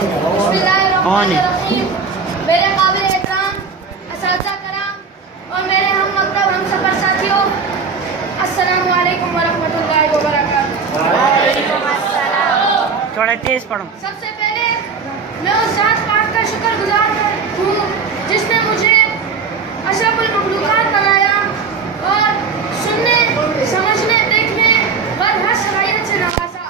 बिस्मिल्लाहिर्रहमानिर्रहीम। मेरे काबिल एहतराम असातिज़ा कराम और मेरे हम मकतब हम सफ़र साथियों, अस्सलामु अलैकुम वरहमतुल्लाहि वबरकातुहू। थोड़ा तेज पढ़ो। सबसे पहले मैं उस ज़ात पाक का शुक्रगुजार हूँ जिसने मुझे अशरफुल मखलूक़ात बनाया और सुनने, समझने, देखने और हर सलाहियत से नवाजा।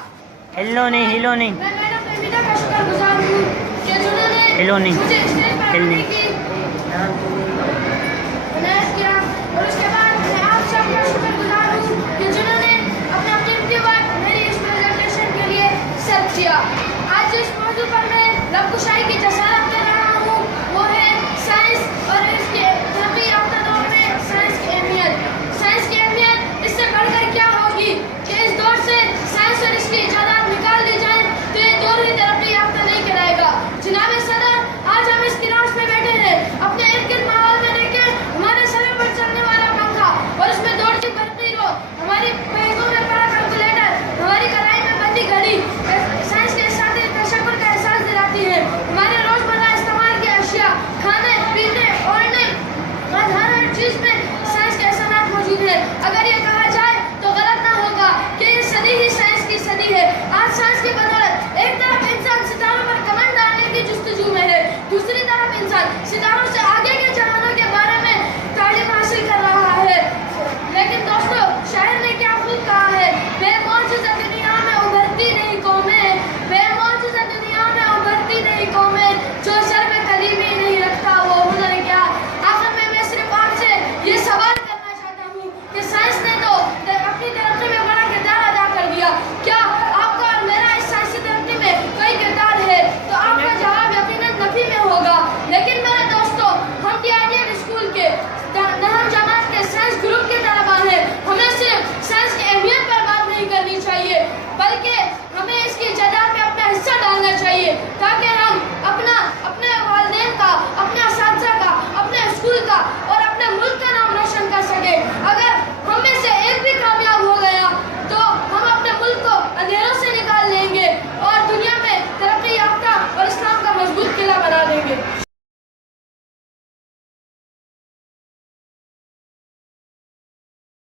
हिलो नहीं। मैं मैडम प्रेमिका का शुक्रगुजार हूँ कि जिन्होंने हिलो नहीं, मुझे स्टेज पर हिल आने नहीं। की